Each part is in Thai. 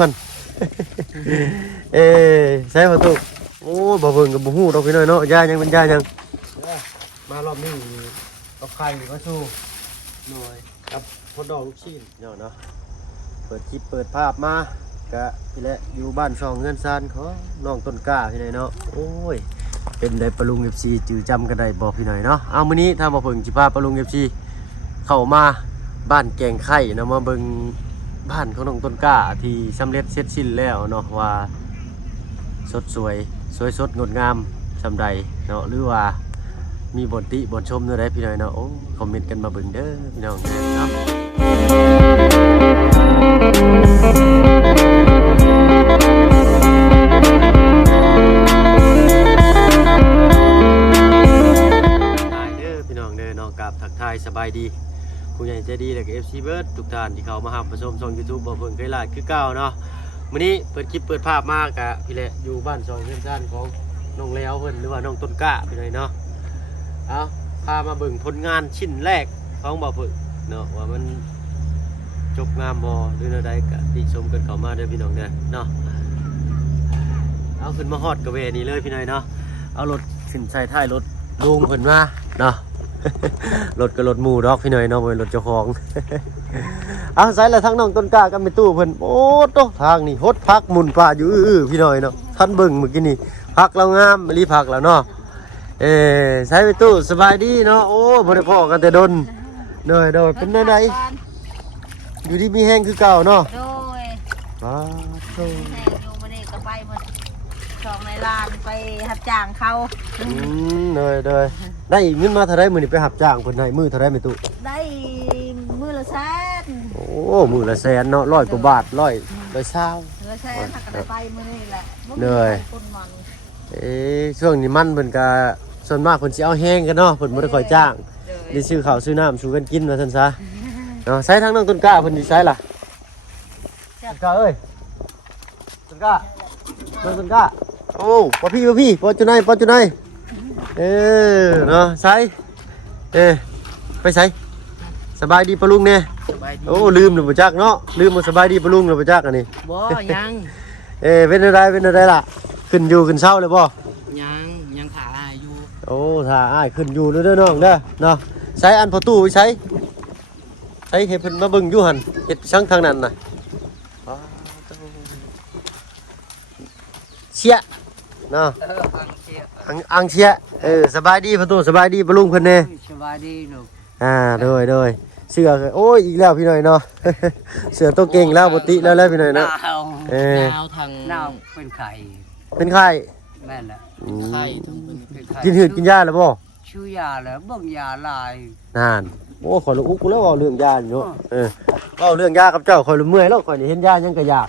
หั่นใช่ประตูโอ้บ่เบิ่งกับบ่ฮู้ดอกพี่น้อยเนาะยายังเป็นยายังมารอบนี้เอาไข่มาสู้หน่อยกับพดดอกลูกชิ้นเนาะเปิดคลิปเปิดภาพมากะพี่แหละอยู่บ้านช่องเงินซานของน้องต้นกล้าพี่น้อยเนาะโอ้ยเป็นได้ปะลุง FC จื้อจำกันได้บ่พี่น้อยเนาะเอามื้อนี้ถ้ามาเพิ่งสิพาปะลุง FC เข้ามาบ้านแกงไข่นะมาเบิ่งบ้านของน้องต้นกล้าที่สำเร็จเสร็จสิ้นแล้วเนาะว่าสดสวยสดงดงามสำใดเนาะหรือว่ามีบทติบทชมด้วยได้พี่น้อยเนาะโอ้คอมเมนต์กันมาเบิ่งเด้อพี่น้องเนาะพี่น้องเด้อน้องกับทักทายสบายดีผู้ใหญ่ใจดีและก็ FC เบิร์ดทุกท่านที่เข้ามาหับประชมช่อง YouTube บ่เพิ่งเคยลาดคือเก่าเนาะมื้อนี้เปิดคลิปเปิดภาพมากะพี่แหละอยู่บ้านช่องเพื่อนซ่านของน้องแล้วเพิ่นหรือว่าน้องต้นกล้าพี่น้อยเนาะเอาพามาเบิ่งผลงานชิ้นแรกของบ่เพิ่งเนาะว่ามันจบงามบ่หรือแนวใดก็ติชมกันเข้ามาเด้อพี่น้องเด้อเนาะเอาขึ้นมาฮอดกระเวนี่เลยพี่น้อยเนาะเอารถขึ้นใส่ท้ายรถลุงเพิ่นมาเนาะ รถก็รถหมู่ดอกพี่น้อยเนาะเป็นรถเจ้าของ เอาใส่ละทั้งน้องต้นกล้ากับไปตู้เพิ่นโอ้โตทางนี่ฮดพักหมุนป่าอยู่พี่น้อยเนาะท่านเบิ่งเมื่อกี้นี่พักเรางามรีพักแล้วเนาะใส่ไปตู้สบายดีเนาะโอ้บ่ได้พ้อกันแต่ดนโดยเป็นจังได๋อยู่ดีมีแห้งคือเก่าเนาะโดยว้าโต แม่อยู่มื้อนี้ก็ไปหมดช่องในร้านไปรับจ้างเขาโดยได้เงินมาเท่าไรมื้อนี้ไปหับจ้างเพิ่นให้มื้อเท่าไรแม่ตู้ได้มื้อละแสนโอ้มื้อละแสนเนาะ100กว่าบาท100 120ละแสนถ้าก็ได้ไปมื้อนี้แหละคนมันช่วงนี้มันเพิ่นก็ส่วนมากเพิ่นสิเอาแห้งกันเนาะเพิ่นบ่ได้ค่อยจ้างได้ซื้อข้าวซื้อน้ำสู่กันกินว่าซั่นซะเนาะใช้ทางน้องต้นกล้าเพิ่นสิใช้ล่ะต้นกล้าเอ้ยต้นกล้าน้องต้นกล้าโอ้บ่พี่บ่จุไหนเนาะใช้ไปใช้สบายดีปะลุงเนี่ยโอ้ลืมหรือบ่จักเนาะลืมบ่สบายดีปะลุงหรือบ่จักอันนี้บ่ยังเป็นอะไรล่ะขึ้นอยู่ขึ้นเช้าเลยบ่ยังถ่ายอยู่โอ้ถ่าอ้ายขึ้นอยู่เด้อน้องเด้อเนาะใช้อันพอตู้ไปใช้เพิ่นมาเบิ่งอยู่หั่นเฮ็ดช่างทางนั้นน่ะเชียเนาะอังเชียสบายดีพอตู้สบายดีปะลุงเพิ่นแน่สบายดีลูกโดยเสือโอ้ยอีกแล้วพี่หน่อยเนาะ เสือตัวเก่งแล้วปกติแล้วพี่หน่อยนะนาวทางนาวเป็นไข่แม่นแหละไข่กินหืดกินยาแล้วบ่ชื่อยาแล้วเบิ่งยาลายนานโอ้ขอยละอุกแล้วเอาเรื่องยาอยู่เอาเรื่องยากับเจ้าขอยละเมื่อยแล้วขอยนี่เห็นยายังก็ยาก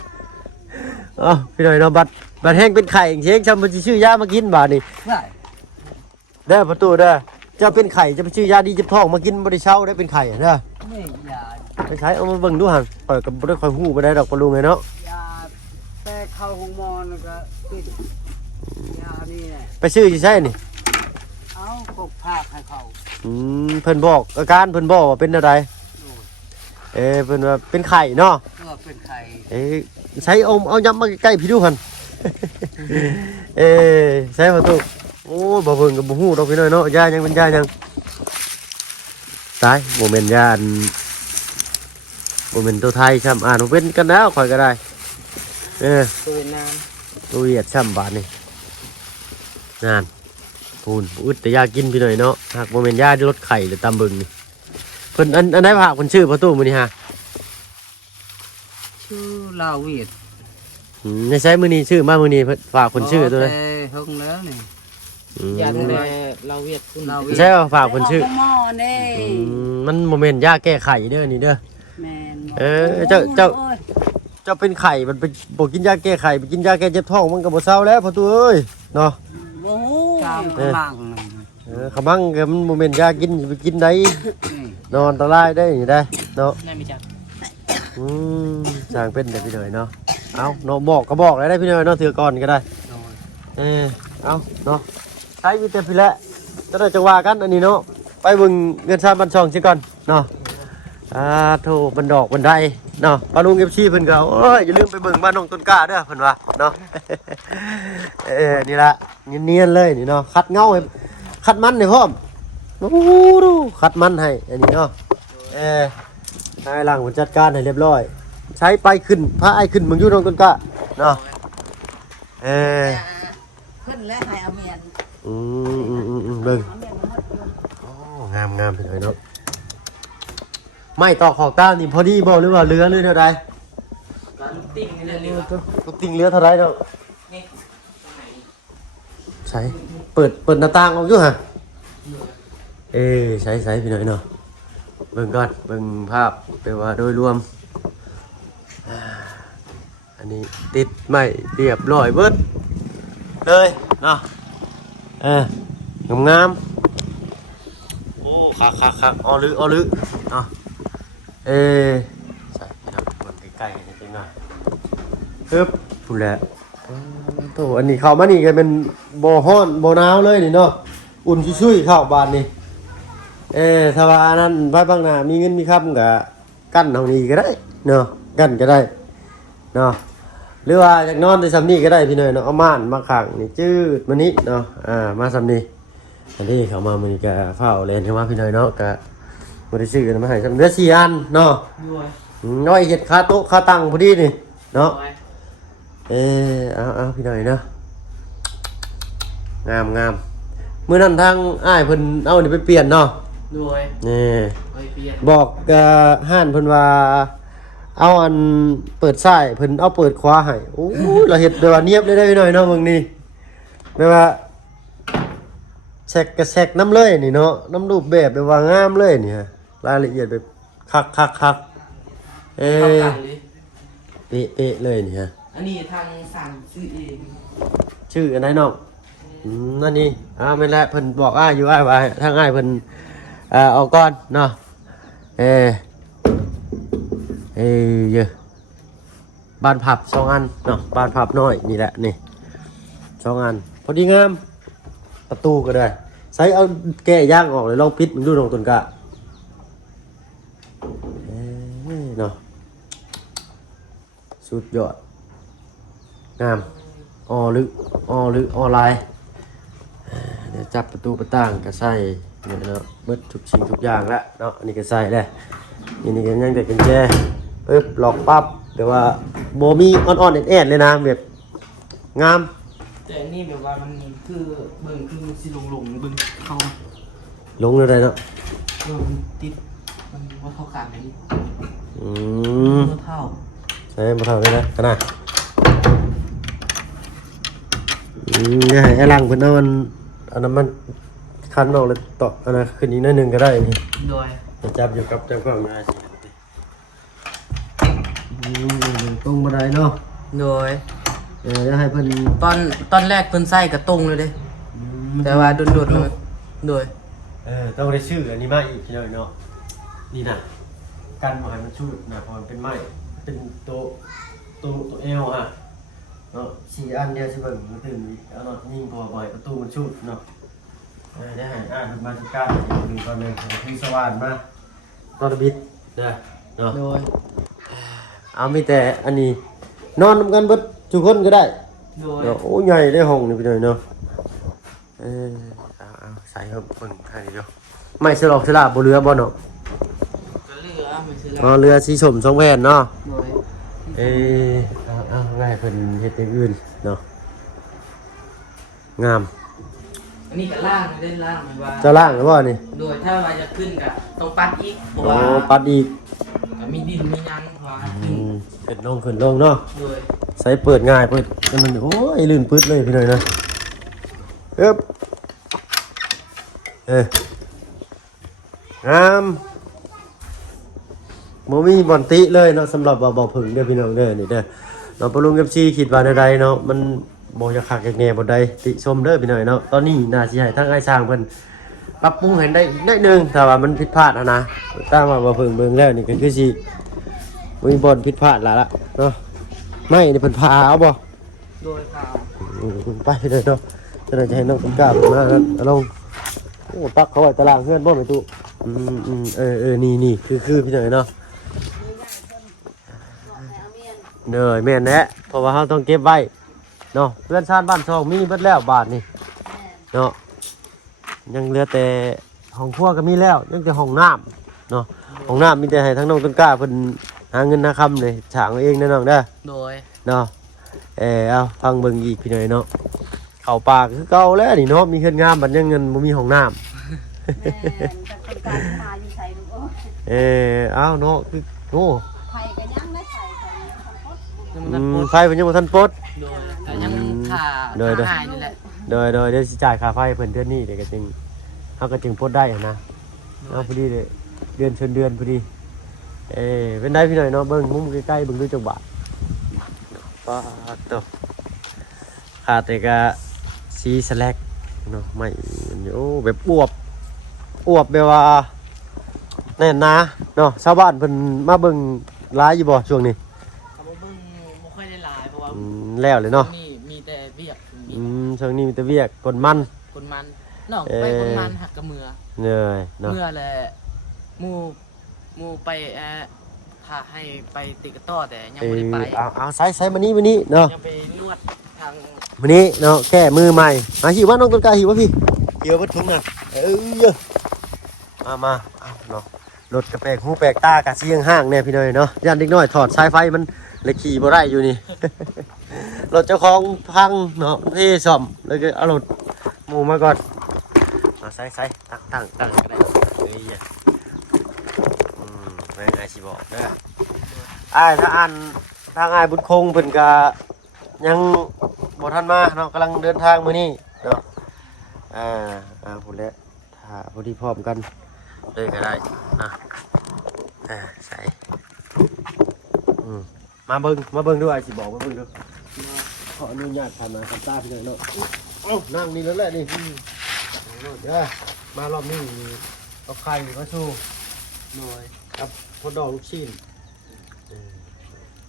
พี่หน่อยเนาะบัดแห้งเป็นไข่เช็คชำมันสิชื่อยามากินบาดนี่ได้ประตูเด้อจะเป็นไข่จะไปชื่อยาดีจะท้องมากินบ่ได้เช้าได้เป็นไข่เด้อนี่ยาไปใช้เอามาเบิ่งดูหั่นข่อยก็บ่ได้ค่อยฮู้บ่ได้ดอกปะลุงไงเนาะยาแต่เข้าห้องหมอแล้วก็ติดยานี่แหละไปซื้อสิใช่นี่เอากบภาคให้เขาเพิ่นบอกอาการเพิ่นบอกว่าเป็นอะไรเพิ่นว่าเป็นไข่เนาะเป็นไข่ใช้เอาย้ำมาใกล้ๆพี่ดูหั่นใช้ประตูโอ้บ่เพิ่งกับบ่ฮู้ดอกพี่น้อยเนาะยายังเป็นยายังตายโมเมนต์ยาโมเมนต์ตัวไทยช่ำบ่เป็นกันแล้วข่อยก็ได้ตัวเวียดนามตัวเวียดช่ำบาทนี่นานพูนอึดแต่ยากินพี่น้อยเนาะหากโมเมนต์ยาจะลดไข่หรือตามเบิ่งนี่เพิ่นอันไหนผักเพิ่นชื่อประตูมื้อนี้ฮะชื่อลาวเวียดในใช้มื้อนี้ชื่อมามื้อนี้ฝากเพิ่นชื่อตัวนั้นเฮิงแล้วนี่ยาแม่เราเวียดใช่ป่ะฝากคนชื่อมันโมเมนต์ยาแก้ไขเด้อนี่เด้อเจ้าเป็นไข่มันไปบอกกินยาแก้ไขไปกินยาแก้เจ็บท้องมันก็บ่เศร้าแล้วพอตัวเอ้ยเนาะขมังก็มันโมเมนต์ยากินไปกินได้นอนตะไลได้อย่างได้เนาะสร้างเป็นแต่พี่หน่อยเนาะเอาเนาะบอกก็บอกได้พี่หน่อยเนาะเถื่อก่อนก็ได้เอาเนาะใช้วิตามินแล้วจะได้จังหวะกันอันนี้เนาะไปบึงเงินชาบันช่องชิก่อนเนาะโถบันดอกบันได เนาะปลาลุง FC เพิ่นก็โอ้ยอย่าลืมไปเบิ่งบ้านน้องต้นกล้าเด้อเพิ่นว่าเนาะ นี่ล่ะเนียนๆเลยนี่เนาะคัดเงาให้คัดมันให้พร้อมโอ้ดูคัดมันให้อันนี้เนาะให้หลังผมจัดการให้เรียบร้อย ใช้ไปขึ้นพาไอ้ขึ้นมึงอยู่น้องต้นกล้าเนาะขึ้นและให้เอาเมียน เบิ่ง เอาเมียนมาหมดอยู่ โอ้งามไปหน่อยเนาะไม่ตอกขอกต้านี่พอดีบ่หรือว่าเรือหรือเท่าใด ลูกติ่งนี่แหละเรือ ลูกติงเรือเท่าใดเนาะ นี่ ใช้เปิดหน้าต่างออกอยู่ฮะใช้พี่หน่อยเนาะเบิ่งก่อนเบิ่งภาพแปลว่าโดยรวมอันนี้ติดไม่เรียบร้อยเบิดเลยเนาะงามโอ้คักออลึเนาะใส่พี่น้องเบิ่งใกล้ๆนิดนึงหน่อยปึ๊บพูดแล้วโตอันนี้เข้ามานี่ก็เป็นบ่ฮ้อนบ่หนาวเลยนี่เนาะอุ่นชุ่ยๆเข้าบ้านนี่ถ้าว่าอันนั้นภายบางหน้ามีเงินมีคำก็กั้นเท่านี้ก็ได้เนาะกั้นก็ได้เนาะหรือว่าอยากนอนในซ้ำนี้ก็ได้พี่น้อยเนาะเอาม่านมาขังนี่จืดมานี้เนาะมาซ้ำนี้อันนี้เข้ามามื้อนี้ก็เฝ้าเล่นเข้ามาพี่น้อยเนาะก็บ่ได้ซื้อกันมาให้ซ้ำเดือ4อันเนาะ ด้วย น้อยเฮ็ดค่าโต๊ะค่าตั้งพอดีนี่เนาะ ด้วย เอาพี่หน่อยเนาะงามเมื่อนั้นทางอ้ายเพิ่นเอานี่ไปเปลี่ยนเนาะ ด้วย นี่ ไปเปลี่ยน บอกห้านเพิ่นว่าเอาอันเปิดซ้ายเพิ่นเอาเปิดขวาให้โอ้ยเราเฮ็ดแบบว่าเนียบเลยได้พี่หน่อยเนาะเบิ่งนี่แบบว่าแซกกระแซกน้ำเลยนี่เนาะน้ำรูปแบบแบบว่างามเลยนี่ฮะรายละเอียดแบบคักเข้ากันเลย เป๊ะเลยนี่ฮะ อันนี้ทางสั่งซื้อเอง ชื่ออันไหนน้องนั่นนี่ไม่นแหละเพิ่นบอกอยู่ว่าทางเพิ่นเอาก่อนเนาะเยอะบ้านผับ2อันเนาะบ้านผับน้อยนี่แหละนี่2อันพอดีงามประตูก็ได้ใส่เอาแก้ย่างออกเลยลองปิดมึงดูน้องต้นกะเนาะสุดยอดงามออลายเดี๋ยวจับประตูประต่างก็ใส่เนี่ยเนาะเบิดทุกสิ่งทุกอย่างแล้วเนาะอันนี้ก็ใส่เลยนี่ก็ยังแต่กุญแจปึ๊บล็อกปั๊บเดี๋ยวว่าโบมีอ่อนๆแอดๆเลยนะแบบงาม แต่อันนี่แบบว่ามันคือเบิ่งคือสิลงเบิ่งเข้า ลงเลยเนาะ มันติดมันว่าเท่ากันอันนี้ เท่า ใส่มาเท่าเลยนะขนาดเนี่ยให้ไอ้ลังเพิ่นเอาอันนั้นมันคันออกเลยต่ออันนั้นขึ้นอีกนิดนึงก็ได้นี่ ด้วย จับอยู่กับจังกล้องมาสิตรงบันไดเนาะ ด้วย จะให้เพิ่น ตอนแรกเพิ่นใส่กระตรงเลยเด้แต่ว่าโดนๆมันด้วย ต้องได้ชื่ออันนี้มาอีกทีหน่อยเนาะนี่นะกันบ่ให้มันชุดนะเพราะมันเป็นไม้เป็นตัวเอวฮะเนาะ4อันเนี่ยสิเบิ่งมันตื่นอีกเอาเนาะยิงพอบ่อยประตูมันชุดเนาะได้ให้เพิ่นมาสิก้าดูก่อนเลยพี่สว่านมาตอนบิดเด้อเนาะ โดย เอามีแต่อันนี้นอนนำกันเบิดทุกคนก็ได้ โดย เนาะโอ้ใหญ่ได้ห้องนี่พี่หน่อยเนาะเอาใส่ครับเบิ่งให้เดียวไม่สลอกสลาบ่เรือบ่เนาะ ก็เหลือมันซื้อ อ๋อเรือสีส้ม2แผ่นเนาะ โดย เอาง่ายเพิ่นเฮ็ดอย่างอื่นเนาะงาม อันนี้ก็ล่างเล่นล่างหมายว่า เจ้าล่างหรือบ่นี่ โดยถ้าเราจะขึ้นก็ต้องปัดอีกเพราะ โอ้ ว่า ปัดอีก ก็มีดินมีหยังเพราะว่าขึ้น ขึ้นลงเนาะ โดย ใส่เปิดง่ายเปิดมันโอ้ยลื่นปึ๊ดเลยพี่หน่อยนะปึ๊บงามบ่มีบ่อนติเลยเนาะสำหรับบ่ผึ่งเด้อพี่น้องเด้อนี่เด้อเนาะปลุง FC คิดว่าใดๆเนาะมันบ่อยากคักอยากแหน่บ่ใดติชมเด้อพี่น้องเนาะตอนนี้น่าสิให้ทางอ้ายช่างเพิ่นปรับปรุงให้ได้อีกนิดนึงถ้าว่ามันผิดพลาดนะตามว่าบ่ผึ่งเบิ่งแล้วนี่ก็คือสิมีบ่อนผิดพลาดละเนาะไม่นี่เพิ่นพาเอาบ่ โดยข่าว ไปเลยเนาะจะได้จะให้น้องต้นกล้ามาเอาลงโอ้ปักเขาไว้ตารางเพื่อนบ่แม่ตู้นี่คือพี่หน่อยเนาะ เหนื่อยแม่นแหละเพราะว่าเราต้องเก็บไว้เนาะเพื่อนชาติบ้านช่องมีเบิดแล้วบาทนี่ แม่น เนาะยังเหลือแต่ห้องครัวก็มีแล้วยังแต่ห้องน้ำเนาะห้องน้ำมีแต่ให้ทั้งน้องต้นกล้าเพิ่นหาเงินหาคำเลยฉางเอาเองนะน้องเด้อ โดย เนาะเอาฟังเบิ่งอีกพี่หน่อยเนาะเข้าป่าคือเก่าแล้วนี่เนาะมีเงินงามบัดยังเงินบ่มีห้องน้ำ แม่นจะคนการหาอยู่ใส่ลูกโอ้ เอาเนาะคือโอ้ ไผก็ยังได้ใส่ใส่ยังคนพด ยังมันปลด ไฟเพิ่นยังบ่ทันปลด โดยแต่ยังขา โดย หายนี่แหละ โดยเดี๋ยวสิจ่ายค่าไฟเพิ่นเดือนนี้เดี๋ยวก็จึงเฮาก็จึงปลดได้อะนะเอาพอดีเลยเดือนชนเดือนพอดีเป็นได้พี่หน่อยเนาะเบิ่งมุมใกล้ๆเบิ่งดูจังหวะปาดโตขาดแต่ก็สีสแลกเนาะไม่โอ้แบบอวบแบบว่าแน่นนะเนาะชาวบ้านเพิ่นมาเบิ่งหลายอยู่บ่ช่วงนี้ เขาบ่เบิ่งบ่ค่อยได้หลายเพราะว่า แล้วเลยเนาะ นี่มีแต่เวียกมี ช่วงนี้มีแต่เวียกกดมัน คนมันน้องไปคนมันหักกับมือ เหนื่อยเนาะ เมื่อแหละหมู่ไปพาให้ไปติดกระต่อแต่ยังไม่ได้ไป เอาใส่มานี่เนาะ ยังไปนวดทาง มานี่เนาะแก้มือใหม่มาหิวว่าน้องต้นกล้าหิววะพี่หิววัตถุน่ะมาเอาเนาะรถกระแปลกหูแปลกตากะเสียงห้างเนี่ยพี่น้อยเนาะย่านเด็กน้อยถอดสายไฟมันเลยขี่บ่ได้อยู่นี่ รถเจ้าของพังเนาะเพ่ซ่อมแล้วก็เอารถหมูมาก่อนมาใส่ตั้งก็ได้เฮ้ยไม่ไงสิบอกเด้อถ้าอ่านทางอ้ายบุญคงเพิ่นก็ยังบ่ทันมาเนาะกำลังเดินทางมื้อนี้เนาะพูดแล้วถ้าพอดีพร้อมกันเลยก็ได้นะใส่มาเบิ่งด้วยสิบอกมาเบิ่งดูขออนุญาตทำมาทำตาพี่หน่อยเนาะนั่งนี่แล้วแหละนี่เดี๋ยวมารอบนี้เอาไข่มาสู้ หน่วย ครับพดดอกลูกชิ้น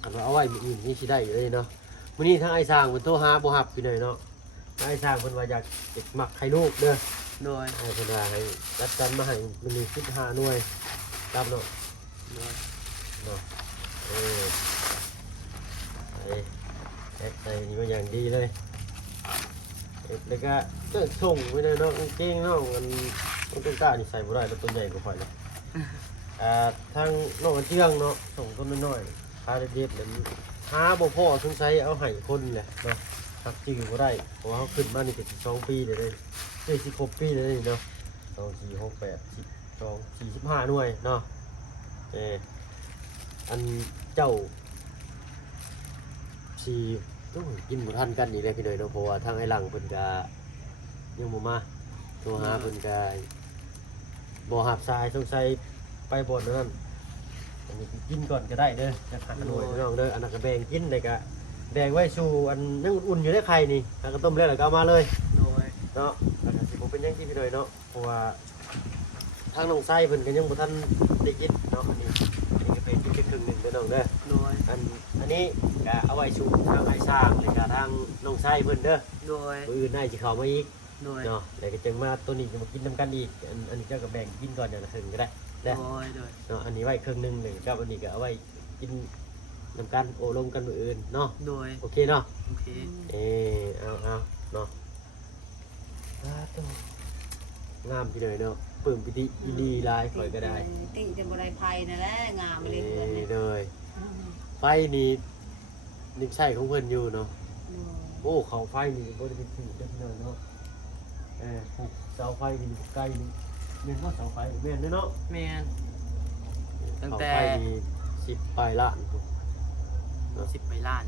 เอาไว้มื้ออื่นนี่สิได้อยู่เลยเนาะมื้อนี้ทั้งไอ้สร้างเพิ่นโทรหาบ่รับพี่หน่อยเนาะไอ้สร้างเพิ่นว่าอยากหมักไข่ลูกเด้อ หน่วย ให้เพิ่นว่าให้รัดกันมาให้มื้อนี้15หน่วยครับเนาะ หน่วย เนาะใส่นี่ก็อย่างดีเลยแล้วก็ส่งไว้เลยเนาะกางเกงเนาะมันต้นกล้านี่ใส่บ่ได้แล้วตัวใหญ่กว่าข่อยเนาะทางนอกเชื่องเนาะส่งต้นน้อยๆคาเด็ดๆแล้วหาบ่พอสงสัยเอาให้คนแหละเนาะทักจื้อบ่ได้เพราะว่าเขาขึ้นมานี่ก็12ปีเลยสิครบปีเลยเนาะ2 4 6 8 12 45หน่วยเนาะอันเจ้าสีต้องกินหมูทันกันนี่เลยพี่หน่อยเนาะเพราะว่าทางไอ้หลังเพิ่นก็ยังบ่มาโทรหาเพิ่นก็บ่หับสายสงสัยไปบ่อนนั่นอันนี้กินก่อนก็ได้เด้อจะขาดหน่วยพี่น้องเด้ออันนั้นก็แบ่งกินได้ก็แบ่งไว้สู่อันยังอุ่นๆอยู่ในไข่นี่แล้วก็ต้มแล้วก็เอามาเลย หน่วย เนาะแล้วก็สิบ่เป็นหยังที่พี่หน่อยเนาะเพราะว่าทางน้องไส้เพิ่นก็ยังบ่ทันได้กินเนาะอันนี้ก็เป็นกินครึ่งหนึงเด้อน้องเด้อ หน่วย อันนี้ก็เอาไว้ชูทางไอ้สร้างแล้วก็ทางน้องไส้เพิ่นเด้อ หน่วย มื้ออื่นได้สิเข้ามาอีก หน่วย เนาะแล้วก็จึงมาตัวนี้จะมากินนํกันอีกอันนี้เจ้าก็แบ่งกินก่อนอย่างละครึ่งก็ได้ ห เด้อ น่วยหน่วย เนาะอันนี้ไว้ครึ่งหนึงเลยครับอันนี้ก็เอาไว้กินนํกันโอ้ลมกันมื้ออื่นเนาะ หน่วย โอเคเนาะ โอเค เอาเนาะงามพี่เลยเนาะเปิ่มปิติดีหลายข่อยก็ได้ ติจะบ่ได้ภัยนั่นแหละงามเลยเพิ่น เลยไฟนี่ยังใช่ของเพิ่นอยู่เนาะโอ้เขาไฟนี่บ่ได้เป็นที่เด้อพี่น้องเนาะปลูกเสาไฟนี่ใกล้นี่แม่นบ่เสาไฟแม่นเด้อเนาะ แมน ตั้ง เสา แต่ ไฟนี่10ปลายล้าน 10 ไปล้าน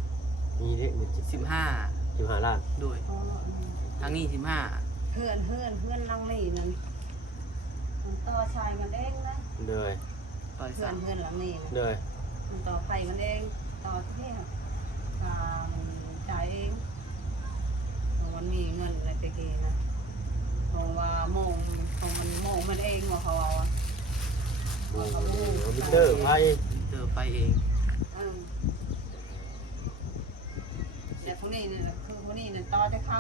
มีเด้มัน 15ล้าน ด้วยทางนี้15 เฮือนลังนี่นั่นมันต่อชายมันเองนะ เลย ปล่อย เฮื สาม อนหลังนี่ เลย มันต่อไฟมันเองต่อที่มันจ่ายเองมันมีเงินอะไรตะกี้นะเพราะว่าโมงของมันโมงมันเองว่าเขาเอา มิเตอร์ไฟ เจอไปเอง แต่พวกนี้เนี่ยคือพวกนี้เนี่ยต่อจะเขา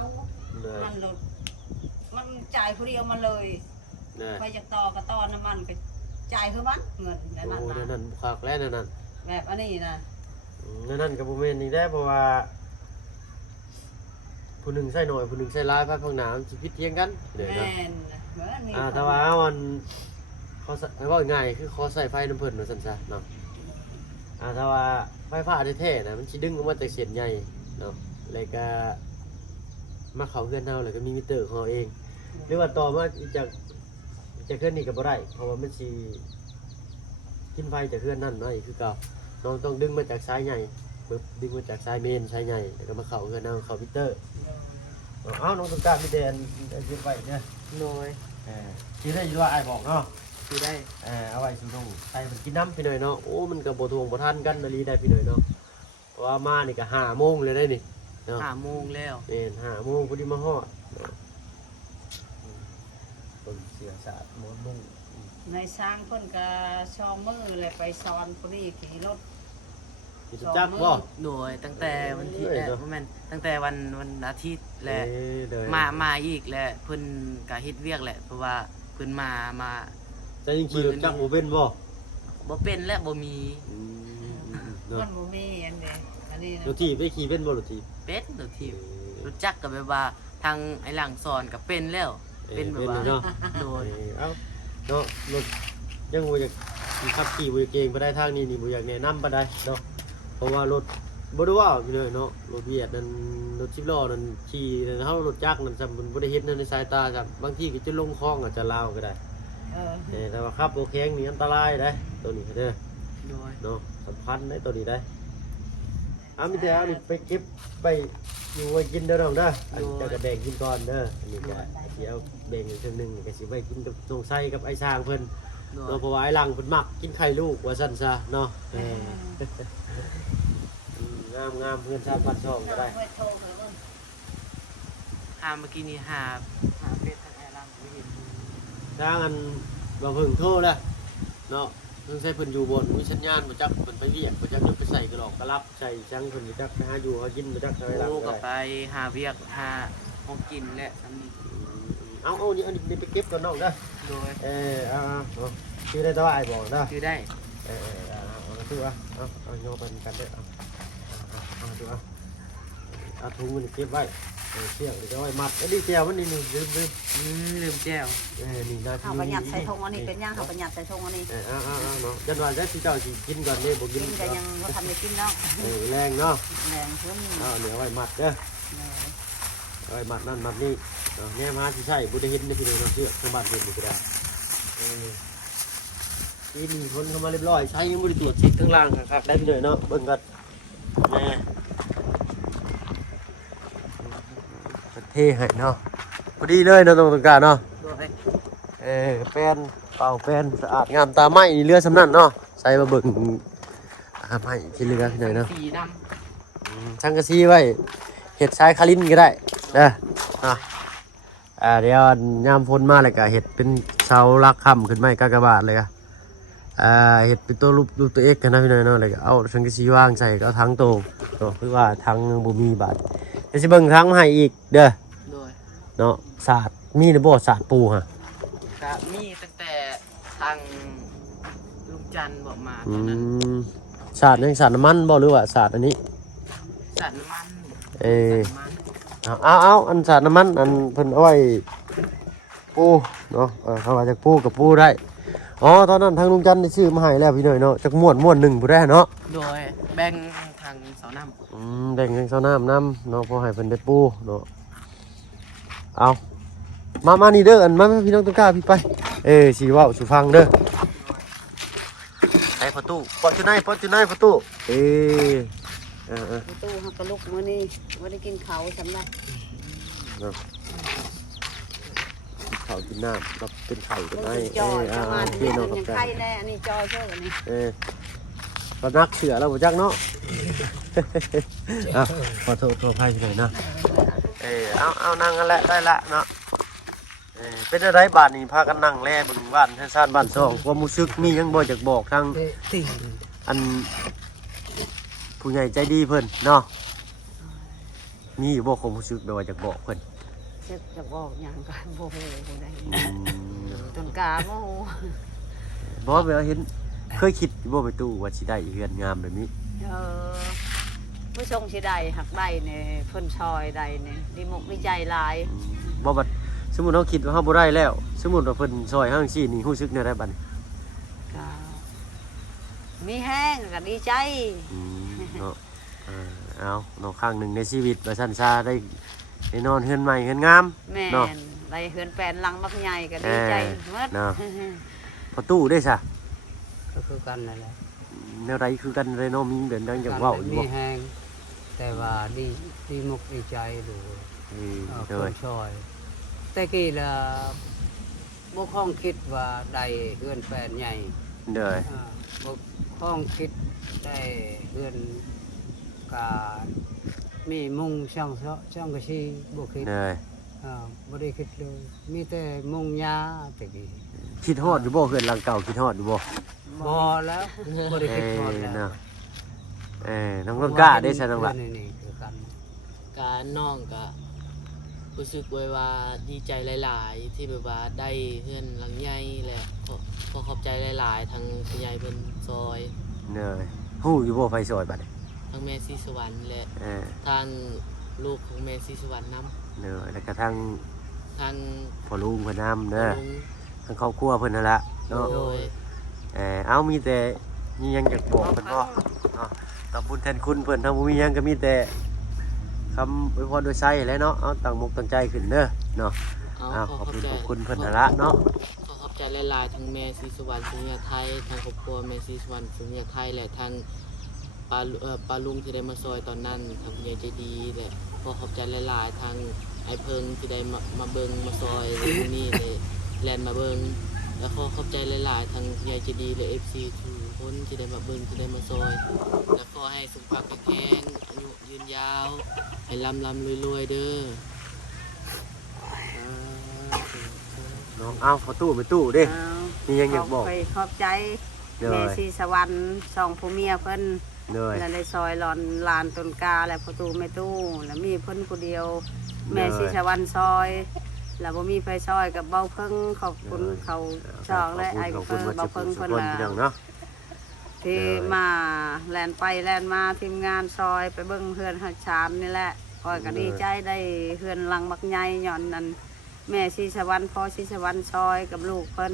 เลย มันลดมันจ่ายผู้เดียวมาเลย นะ ไปจากต่อก็ต่อน้ำมันก็จ่ายคือมันเงินนั่น โอ้นั่นคักแล้วนั่น แบบอันนี้นะ นั่นกับโมเมนต์นี่ได้เพราะว่าผู้หนึ่งใส่หน่อยผู้หนึ่งใส่ร้ายพระพังหนามชีวิตเทียงกันเดี๋ยว แม่ นะ นมี แต่ว่ามันเขาว่าง่ายคือเขาใส่ไฟน้ำเพิ่นมาสั่นซะเนาะถ้าว่าไฟฟ้าแท้ๆนะมันสิดึงออกมาจากเส้นใหญ่เนาะแล้วก็มาเข้าเฮือนเฮาแล้วก็มีมิเตอร์ของเราเองหรือว่าต่อมาจากเฮือนนี่ก็บ่ได้เพราะว่ามันสิกินไฟจากเฮือนนั่นเนาะอีกคือเก่าน้องต้องดึงมาจากสายใหญ่ปึ๊บดึงมาจากสายเมนสายใหญ่แล้วก็มาเข้าเฮือนเฮาเข้ามิเตอร์น้องต้องการมีแต่อันยึดไว้เนี่ย โดย ที่ได้ยินว่าไอ้ายบอกเนาะ คือได้ เอาไว้สูน้องใส่มันกินน้ำพี่หน่อยเนาะโอ้มันกับบทวงบทันกันนาลีได้พี่หน่อยเนาะเพราะว่ามานี่ก็5 โมงเลยได้นี่เนาะ 5 โมงแล้ว เป็น5 โมงพอดีมาฮอดเนาะต้นเสือสาดมอนมุ่ง ในช้างเพิ่นก็ชอมือเลยไปสอนพอดีขี่รถ มีตุ๊กจักบ่ โดยตั้งแต่วันที่บ่แม่นตั้งแต่วันอาทิตย์และ เด้อ มาอีกและเพิ่นก็เฮ็ดเวียกแหละเพราะว่าเพิ่นมา จะยิงขี่รถจักรบ่เป็นบ่ บ่เป็นและบ่มี เนาะ มันบ่มีอันนี้อันนี้ รถถีบไปขี่เป็นบ่รถถีบ เป็ดรถทีบรู้จักก็แบบว่าทางไอ้หลังสอนก็เป็นแล้วเป็นแบบว่า เนาะ โดย เอ้าเนาะรถยังบ่อยากขับขี่บ่อยากเก่งไปได้ทางนี้นี่บ่อยากแนะนำปานใดเนาะเพราะว่ารถบ่ได้ว่าพี่เลยเนาะรถเวียดนั่นรถ10 ล้อนั่นขี่เฮารถจักรนั่นซ้ำมันบ่ได้เฮ็ดนั่นในสายตาซ้ำบางทีก็จะลงคลองอาจจะลาวก็ได้แต่ว่าขับโอเคงนี่อันตรายได้ตัวนี้เด้อ โดย เนาะสำคัญได้ตัวนี้ได้มีแต่เอานี่ไปเก็บไปอยู่ไว้กินเด้อน้องเด้ออันจะกระแบ่งกินก่อนเด้ออันนี้ก็สิเอาแบ่งอีกเทื่อนึงก็สิไว้กินกับน้องไส้กับไอ้ช้างเพิ่น โดย เนาะเพราะว่าไอ้หลังเพิ่นมักกินไข่ลูกว่าซั่นซะเนาะงามเพื่อนชาติบ้านช่องก็ได้ เมื่อกี้นี้หาเป็ดทางไอ้หลังไม่เห็น ทางอันบ่เพิ่งโทรแล้วเนาะเพิ่งใส่เพิ่นอยู่บนมีสัญญาณบ่จักเพิ่นไปเวียกบ่จักอยู่ไปใส่กระดอกกระลับใส่จังเพิ่นบ่จักหาอยู่หากินบ่จักไอ้หลัง โอ้ ก็ ก็ไป ได้ หาเวียกหาของกินและซ้ำนี้ เอานี่อันนี้ไปเก็บก่อนน้องเด้อ โดย เอาชื่อได้ตัวไอ้บอกเด้อ คือได้ เอาตัวเอาโยนกันเด้อเอาตัวเอาถุงมันเก็บไว้เชือกเดี๋ยวไว้มัดอันนี้แก้วมันนี่ลืม ลืมแก้ว นี่นาที เอาประหยัดใส่ธงอันนี้เป็นย่างเอาประหยัดใส่ธงอันนี้ เนาะจันวันได้ที่เจ้าสิกินก่อนนี่บ่กิน กินก็ยังบ่ทันได้กินเนาะ แรงเนาะ แรงขึ้น เอาเดี๋ยวไว้มัดเด้อไว้มัดนั่นมัดนี่แง่มาที่ใช่บุได้เห็นในพี่น้องเชือกทางบ้านเพิ่นก็ได้ที่มีคนเข้ามาเรียบร้อยใช้ยังบ่ได้ตรวจเช็คข้างล่างครับได้พี่หน่อยเนาะเบิ่งก่อนแม่เท่ให้เนาะพอดีเลยเนาะตรงกลางเนาะ โดย เป็นเป่าเป็นสะอาดงามตาไม้นี่เรือสำนันเนาะใส่มาเบิ่งไม้ที่เรือที่ไหนเนาะ สีด ช่างกระซีไว้เห็ดชายคาลินก็ได้เด้อเดี๋ยวยามพ้นมาเลยก็เห็ดเป็นเสาลักค่ำขึ้นไม้กากบาทเลยก็เห็ดเป็นตัวรูปตัวเอ็กกันนะพี่น้อยเนาะเลยก็เอาช่างกระซีว่างใส่ก็เอาทั้งโตคือว่าทั้งบุมีบาทเดี๋ยวจะเบิ่งทั้งมาให้อีกเด้อ โดย เนาะศาสตร์มีในบ่ศาสตร์ปูฮะ ก็มีตั้งแต่ทางลุงจันทร์บอกมาต อื อนนั้น มศาสตร์ยังศาสตร์น้ำมันบ่หรือว่าศาสตร์อันนี้ สัตว์น้ำมัน เอา สัตว์น้ำมัน อันศาสตร์น้ำมันอันเพิ่นเอาไว้ปูเนาะเขาว่าจากปูกับปูได้อ๋อตอนนั้นทางลุงจันทร์ได้ซื้อมาให้แล้วพี่หน่อยเนาะจากม้วนหนึ่งผู้ได้เนาะ โดยแบ่งทางเสาน้ แบ่งให้เจ้าน้ำเนาะพอให้เพิ่นได้ปูเนาะเอามานี่เด้ออันมาพี่น้องต้นกล้าพี่ไปสิเว้าสิฟังเด้อใส่ประตูปอดจุไหนประตูประตูเฮาก็ลุกมื้อนี้บ่ได้กินข้าวสำได้ เขากินน้ำเราเป็นไข่กันไง จอยประมาณ พี่ นี้ น้อง ยั กับ ง กัน ไข่แน่อันนี้จอยเชื่ออันนี้ เรานักเสือเราบ่จักเนาะขอโทษตัวไพ่หน่อยนะเอานั่งกันแหละได้ละเนาะเป็นอะไรบ้านนี้พากันนั่งแล่บนบ้านท่านซ่านบ้านซองความรู้สึกมียังบ่จากบอกทางอันผู้ใหญ่ใจดีเพิ่นเนาะมีอยู่บ่ความรู้สึกแบบว่าจากบอกเพิ่น จะบอกหยังก็บ่ฮู้บ่ได้ต้นกาบ่ฮู้ บ่แบบเห็นเคยคิดบ่ไปตู้ว่าสิได้เฮือนงามแบบนี้ ผู้ชงสิได้หักได้เนี่ยเพิ่นชอยได้เนี่ยดีมุกดีใจหลาย บ่บัดสมมุติเฮาคิดว่าเฮาบ่ได้แล้ว สมมุติว่าเพิ่นซอยเฮาจังซี่นี่รู้สึกแนวใดบัดนี้ ก็มีแห้งก็ดีใจ เนาะเอาเนาะครั้งหนึ่งในชีวิตว่าซั่นซาได้นอนเฮือนใหม่เฮือนงาม แม่ เนาะ นได้เฮือนแปลนหลังบักใหญ่ก็ดีใจหมด เนาะ พอตู้ได้ซะ ก็คือกันนั่นแหละ แนวใดคือกันเลยเนาะมีเดินดังอย่างเว้าอยู่ มี บ่ แห้งแต่ว่าดีมุกดีใจดู โด ค ย นช่วยแต่กี้ละบ่คล้องคิดว่าได้เฮือนแฟนใหญ่ โดย บ่คล้องคิดได้เฮือนกามีมุงช่างกะชีบ่คิด โดย บ่ได้คิดเลยมีแต่มุงหญ้าแต่กี้ คิดฮอดอยู่บ่เฮือนหลังเก่าคิดฮอดอยู่บ่ บ่แล้วบ่ได้คิดทอดแล้ว เนาะน้องต้นกล้าได้ซะน้องล่ะ นี่คือกัน การน้องก็รู้สึกไว้ว่าดีใจหลายๆ ที่แบบว่าได้เพื่อนหลังใหญ่แหละขอขอบใจหลายๆทางผู้ใหญ่เป็นซอย โดยฮู้อยู่บ่ไฟซอยบัดนี้ ทางแม่ซีสวรรค์และ เออ ทางลูกของแม่ซีสวรรค์นํ โดยแล้วก็ทาง ทาง พ่อลุงเพิ่นนำเด้อ ลุง ทางครอบครัวเพิ่นนั่นล่ะเนาะ โดย เอามีแต่มีหยังอยากบอกเพิ่นบ่เนาะตอบบุญแทนคุณเพิ่นถ้าบ่มีหยังก็มีแต่คำอวยพรโดยไสแหละเนาะเอาตั้งมุกตั้งใจขึ้นเด้อเนาะ เอา ขอบคุณขอบคุณเพิ่นนั่นละเนาะ ขอขอบใจหลายๆทางแม่ซีสวรรค์สุญญาไทยทางครอบครัวแม่ซีสวรรค์สุญญาไทยและทางปลาลุงที่ได้มาซอยตอนนั้นทางผู้ใหญ่ใจดีและขอขอบใจหลายๆทางไอ้เพิงที่ได้มาเบิ่งมาซอยในมื้อนี้เลยแลนมาเบิ่งแล้วขอขอบใจหลายๆทางผู้ใหญ่ใจดีและ FC ทุกคนที่ได้มาเบิ่งที่ได้มาซอยและขอให้สุขภาพแข็งแรงอายุยืนยาวให้ร่ำรวยๆเด้อ น้องเอาพอตู้ไปตู้เด้ เอา มีหยังอยากบอก ขอบใจ เด้อ แม่สีสวรรค์สองผู้เมียเพิ่น เด้อ แล้วได้ซอยหลอนลานต้นกาและประตูแม่ตู้แล้วมีเพิ่นผู้เดียว แม่สีสวรรค์ซอย แล้วบ่มีไฟซอยกับเบาเพิ่งขอบคุณเขาช่องและไอ้ ขอบคุ เพิ่ ณ ง ว่า เบา จะ เพิ่ง สุ เพิ่น ขคน ละ พี่น้องเนาะ ที่มาแลนไปแลนมาทีมงานซอยไปเบิ่งเฮือนหัดชามนี่แหละคอยก็ดีใจได้เฮือนหลังบักใหญ่ย้อนนั้นแม่สีสวรรค์พ่อสีสวรรค์ซอยกับลูกเพิ่น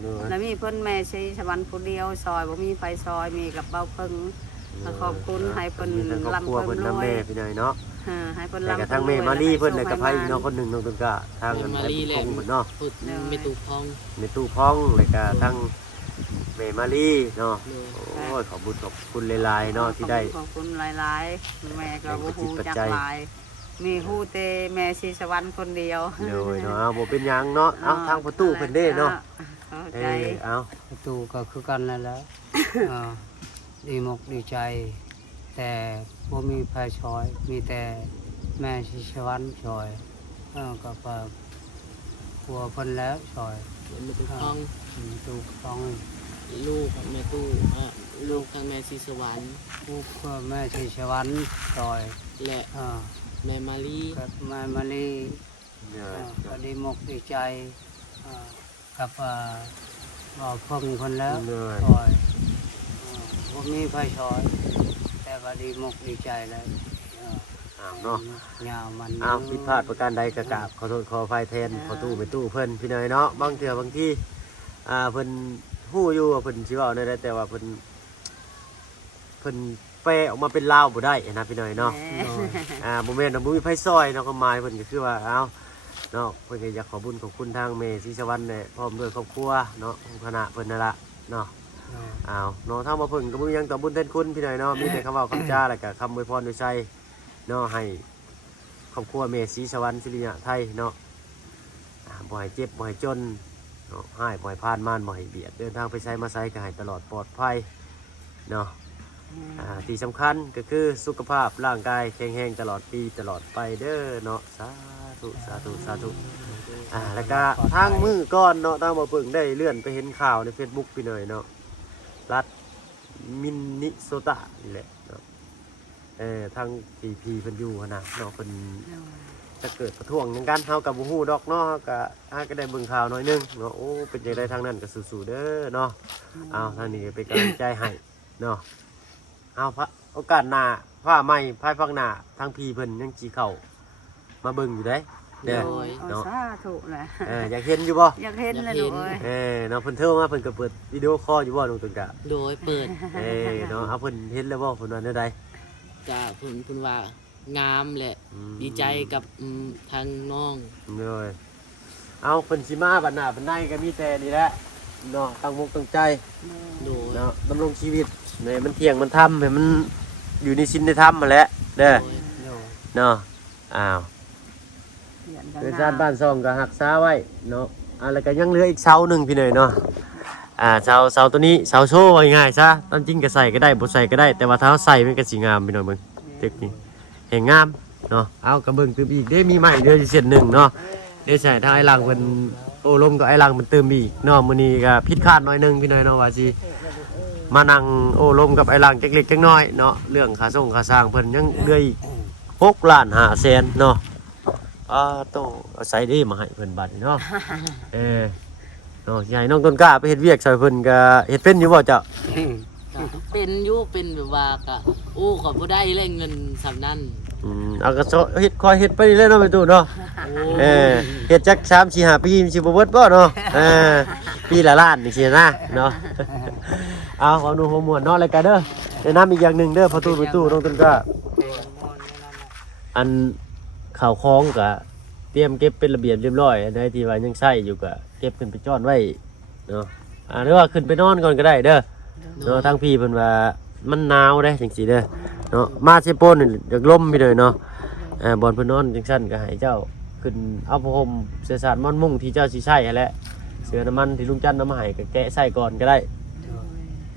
เด้อ แล้วมีเพิ่นแม่สีสวรรค์ผู้เดียวซอยบ่มีไฟซอยมีกับเบาเพิ่งแล้วขอบคุณให้เพิ่น มีทั้งครอบครัว ลำ เพิ่น เพิ่นร นำ วย แม่พี่น้อยเนาะ ให้เพิ่น แต่ ลำ ก็ทั้งแม่มารีเพิ่นเลยกับไผอีกเนาะคนหนึงน้องต้นกล้าทาง แม่ อัน มา ไผ รี ค และ งเพิ่นเนาะ พูดไม่ตูพอง ในตู้พ้องเลยก็ทั้งแม่มารีเนาะ เลย โอ้ยขอบคุณหลายๆเนาะที่ได้ ขอบคุณหลายๆแม่ก็บ่ฮู้จัก แม่ก็จิตปัจจัย หลายมีฮู้แต่แม่สีสวรรค์คนเดียว เด้อเนาะเอาบ่เป็นหยังเนาะเอาทางประตูเพิ่นเด้เนาะ เข้า เอ ใจ อเอา ประตูก็คือกันนั่นแหละ ดีมกดีใจ แต่บ่มีไฟชอย มีแต่แม่ชิชวันชอยก็ปผัวเพิ่นแล้วชอย ไม่ตูพอง ตูต้อง ลูกของแม่ตู้ลูกทางแม่ซีสวรรค์ ลูกก็แม่ชิชวันชอย และ อ่า แม่มารี กับแม่มะลี เด้อ ก็ดีมกดีใจกับบ่าวเพิ่งเพิ่นแล้ว เด้อ ชอยบ่มีไฟชอย แต่ว่าดีมกดีใจเลย เอาเนาะ ยาวมัน เอาผิดพลาดประการใดก็กราบขอโทษขออภัยแทนขอตู้ไปตู้เพิ่นพี่น้อยเนาะบางเทื่อบางที่เพิ่นฮู้อยู่ว่าเพิ่นสิเว้าได้แต่ว่าเพิ่นแปลออกมาเป็นลาวบ่ได้นะพี่น้อยเนาะ บ่แม่นว่าบ่มีไผซอยเนาะก็หมายเพิ่นก็คือว่าเนาะเพิ่นก็อยากขอบุญขอบคุณทางแม่ศรีสวรรค์เนี่ยพร้อมด้วยครอบครัวเนาะของคณะเพิ่นนั่นล่ะเนาะเนาะทางมาเพิ่นก็บ่มีหยังต่อบุญแทนคุณพี่น้อยเนาะมีแต่คำเว้าคำจาแล้วก็คำอวยพรโดยใจเนาะให้ครอบครัวแม่ศรีสวรรค์ศิริยะไทยเนาะบ่ให้เจ็บบ่ให้จนเนาะให้บ่ให้ผ่านมารบ่ให้เบียดเดินทางไปไสมาไสก็ให้ตลอดปลอดภัยเนาะที่สำคัญก็คือสุขภาพร่างกายแข็งแรงตลอดปีตลอดไปเด้อเนาะสาธุสาธุสาธุแล้วก็ทางมือก้อนเนาะทางมาเพิ่งได้เลื่อนไปเห็นข่าวใน Facebook พี่หน่อยเนาะรัฐมินนิโซตานี่แหละเนาะทางพีเพิ่นอยู่หั่นน่ะเนาะเพิ่นจะเกิดประท้วงหยังกันเฮากับบ่ฮู้ดอกเนาะก็ได้เบิ่งข่าวหน่อยนึงเนาะโอ้เป็นจังได๋ทางนั้นก็สู้ๆเด้อเนาะเอาทางนี้ก็เป็นกำลังใจให้เนาะเอาพระ โอกาสหน้าฟ้าใหม่ภายภาคหน้าทางพี่เพิ่นยังสิเข้ามาเบิ่งอยู่เด้เด้อ เอา เนาะ สาธุแหละ อยากเห็นอยู่บ่ อยากเห็นเลยลูกเอ้ย เนาะเพิ่นโทรมาเพิ่นก็เปิดวิดีโอคอลอยู่บ่น้องตุนกะ โดยเปิด เนาะเอาเพิ่นเห็นแล้วบ่เพิ่นว่าแนวใด จะเพิ่นว่างามแหละ ดีใจกับทางน้อง เลยเอาเพิ่นสิมาบัดหน้าบัดในก็มีแต่นี่แหละเนาะตั้งมุกตั้งใจ โดย เนาะดำรงชีวิตให้มันเที่ยงมันทำให้มันอยู่ในศีลในธรรมนั่นแหละเด้อ โดย เนาะอ้าวเรือนชานบ้านซองก็หักษาไว้เนาะแล้วก็ยังเหลืออีกเสาหนึงพี่หน่อยเนาะเสาตัวนี้เสาโชว์ว่าง่ายๆซะตามจริงก็ใส่ก็ได้บ่ใส่ก็ได้แต่ว่าถ้าเราใส่มันก็สิงามพี่น้องเบิ่งตึกนี้เห็นงามเนาะเอากระเบิ่งตึมอีกได้มีใหม่เดือนเส้นหนึ่งเนาะเดี๋ยวใส่ถ้าไอ้ลังเพิ่นโอ้ลมก็ไอ้ลังมันเติมอีกเนาะมื้อนี้ก็ผิดคาดหน่อยหนึงพี่น้อยเนาะว่าสิมานั่งโอ้ลมกับไอ้ลังจักเล็กจักน้อยเนาะเรื่องค่าส่งค่าสร้างเพิ่นยังเหลืออีก6 ล้าน5แสนเนาะต้องเอาใส่ได้มาให้เพิ่นบัดนี้เนาะเนาะใหญ่น้องต้นกล้าไปเฮ็ดเวียกใส่เพิ่นก็เฮ็ดเป็นอยู่บ่เจ้า เป็นอยู่เป็นแบบว่าก็โอ้ก็บ่ได้เลยเงินสำนั้น เอาก็เฮ็ดคอยเฮ็ดไปเรื่อยๆเนาะไปตู้เนาะ โอ้ เฮ็ดจัก3 4 5ปีมันสิบ่เบิดบ่เนาะปีละล้านนี่สินะเนาะเอาหนูหัวม่วนเนาะรายการเด้อแนะนำอีกอย่างหนึงเด้อประตูน้องต้นกล้าอันข้าวของก็เตรียมเก็บเป็นระเบียบเรียบร้อยอันใดที่ว่ายังใช้อยู่ก็เก็บขึ้นไปจ้อนไว้เนาะหรือว่าขึ้นไปนอนก่อนก็ได้เด้อเนาะทางพี่เพิ่นว่ามันหนาวเด้จังซี่เด้อเนาะมาเซโปนนี่อยากลมพี่เลยเนาะบอนเพิ่นนอนจังซั่นก็ให้เจ้าขึ้นเอาผ้าห่มเสื้อสาดม่อนมุ่งที่เจ้าสิใช้นั่นแหละเสื้อน้ำมันที่ลุงจันทร์นำมาให้ก็แกะใส่ก่อนก็ได้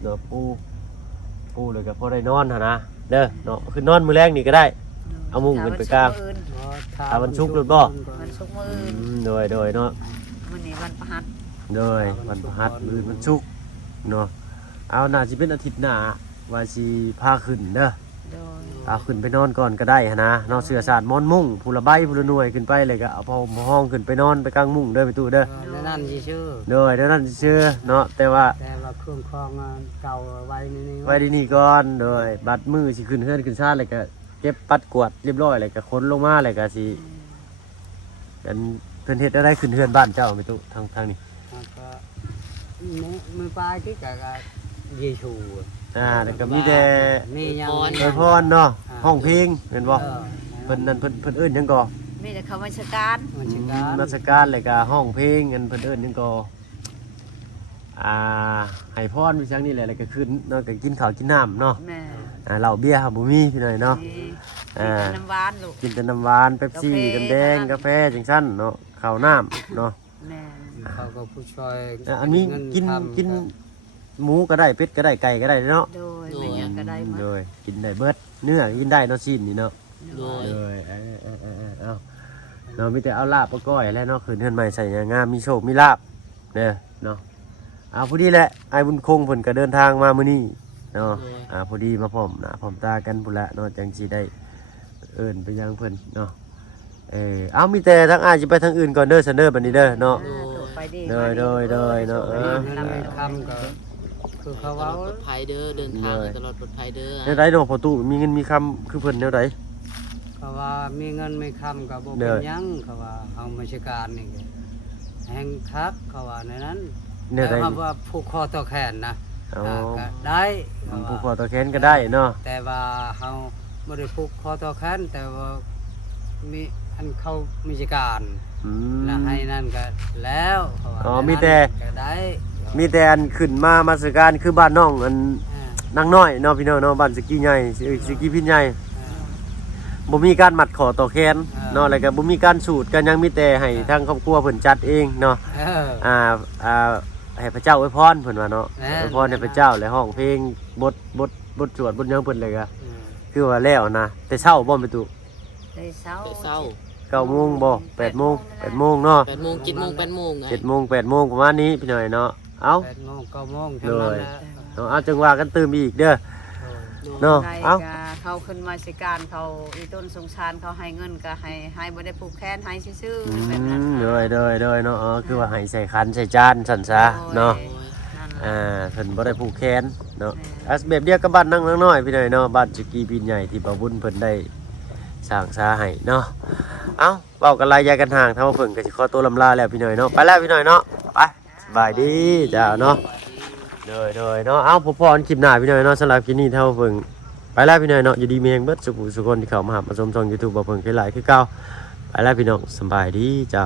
เนาะปูเลยก็พอได้นอนหั่นนะเด้อเนาะขึ้นนอนมื้อแรงนี่ก็ได้เอามุ้งขึ้นไปกลาง ถ้าวันศุกร์หรือบ่ วันศุกร์มื้ออื่น โดยเนาะ มื้อนี้วันพฤหัส โดยวันพฤหัสมื้อวันศุกร์เนาะเอาน่าสิเป็นอาทิตย์หน้าว่าสิพาขึ้นเด้อ โดย เอาขึ้นไปนอนก่อนก็ได้หั้นนะเนาะเสื้อสาดม้อนมุ้งผู้ละใบผู้ละหน่วยขึ้นไปเลยก็เอาผ้าห่มห้องขึ้นไปนอนไปกลางมุ้งเด้อไปตู้เด้อ นั่นชื่อ โดยเดี๋ยวนั้นสิเชื่อเนาะแต่ว่า แต่ว่าเครื่องครองเก่าไว้นี่ ไว้ที่นี่ก่อนโดยบัดมือสิขึ้นเฮือนขึ้นชาติเลยก็เก็บปัดกวาดเรียบร้อยเลยก็ขนลงมาเลยก็สิกันเพิ่นเฮ็ดอะไรขึ้นเฮือนบ้านเจ้าไปตู้ทางนี้ ก็มือปลายที่กับเยซู แล้วก็มีแต่ นี่ยัง โดยพรเนาะห้องเพลงเห็นบ่เพิ่นนั่นเพิ่นเอิ้นหยังก่อ มีแต่เขามาราชการ มันชิการ ราชการเลยก็ห้องเพลงกันเพิ่นเอิ้นหยังก่อให้พรวิชังนี่แหละแล้วก็ขึ้นเนาะก็กินข้าวกินน้ำเนาะ แม่ เหล้าเบียร์บ่มีพี่น้อยเนาะ นี่น้ำหวานลูก กินแต่น้ำหวานเป๊ปซี่น้ำแดงกาแฟจังซั่นเนาะข้าวน้ำเนาะ แม่ เขาก็ผู้ช่วย อันนี้กินหมูก็ได้เป็ดก็ได้ไก่ก็ได้เนาะ โดยไม่ยังก็ได้มา โดยกินได้เบิดเนื้อกินได้เนาะชิ้นนี่เนาะ โดย โดยเอาเรามีแต่เอาลาบเอาก้อยแล้วเนาะคือเฮือนใหม่ใส่งามมีโชคมีลาบเด้อเนาะเอาพอดีแหละไอ้บุญคงเพิ่นก็เดินทางมามื้อนี้เนาะพอดีมาพร้อมหน้าพร้อมตากันพุ่นละเนาะจังสิได้เอิ้นไปยังเพิ่นเนาะเอามีแต่ทั้งอ้ายสิไปทางอื่นก่อนเด้อซันเด้อบัดนี้เด้อเนาะ ไปดี โดยเนาะ นั่นทำก็คือเขา ตล ว่า อดปลอดภัยเด้อเดินทางตลอดปลอดภัยเด้อ แนวใดเนาะพอตู้มีเงินมีคำคือเพิ่นแนวใด เขาว่ามีเงินไม่คำกับบ่ เด้ เป็ อ นยังเขาว่าเอาราชการนี่แห่งคักเขาว่าในนั้น แนวใด แต่เขาว่าผูกคอต่อแขนนะ อ๋อ ก็ได้เขา ผู้ ว่า ขอตัวแค้นก็ได้เนาะ แต่ว่าเขาไม่ได้ผูกคอต่อแขนแต่ว่ามีอันเขามีราชการ อืม แล้วให้นั่นก็แล้วเขาว่า อ๋อมีแต่ ก็ได้ มีแต่อันขึ้นมาสการคือบ้านน้องอัน อ่า นางน้อยเนาะพี่น้องเนาะบ้านสกีใหญ่สกีพินใหญ่บ่มีการมัดขอต่อแขนเนาะแล้วก็บ่มีการสูตรกันยังมีแต่ให้ทางครอบครัวเพิ่นจัดเองเนาะ เออ ให้พระเจ้าอวยพรเพิ่นว่าเนาะ แม่น อวยพรให้พระเจ้าและห้องเพลงบทสวดบทหยังเพิ่นเลยก็คือว่าแล้วนะแต่เช้าบ่ไปตุ ได้เช้า ไปเศร้า 9 โมงบ่8 โมง8 โมงเนาะ 8 โมง 7 โมง 8 โมงไง 7 โมง8 โมงประมาณนี้พี่น้อยเนาะเอ้า 8 โมง 9 โมงเท่านั้นแหละ เนาะเอาจังว่ากันตื่มอีกเด้อ เนาะ ได้ เอ้า ก็เขาขึ้นมาราชการเขาอีต้นสงสารเขาให้เงินก็ให้บ่ได้ผูกแขนให้ซื่อๆแบบนั้น โดยเนาะคือว่าให้ใส่คันใส่จานสั่นซะเนาะ นั่นแห เพิ่นบ่ได้ผูกแขนเนาะแบบเดียวกับบ้านนั่งน้อยพี่น้อยเนาะบ้านจุกีปีนใหญ่ที่บ่าวบุญเพิ่นได้สร้างซาให้เนาะเอ้าเว้ากันหลายยายกันห่างถ้าว่าเพิ่นก็สิขอตัวลำลาแล้วพี่น้อยเนาะไปแล้วพี่น้อยเนาะไปสบายดีจ้าเนาะโดยเนาะเอ้าพบพรคลิปหน้าพี่น้อยเนาะสำหรับคลิปนี้ถ้าว่าเพิ่นไปแล้วพี่น้อยเนาะอยู่ดีมีแฮงเบิดสุขสุขคนที่เข้ามาหามาชมช่อง YouTube บ่าวเพิ่นเคยหลายคือเก่าไปแล้วพี่น้องสบายดีจ้า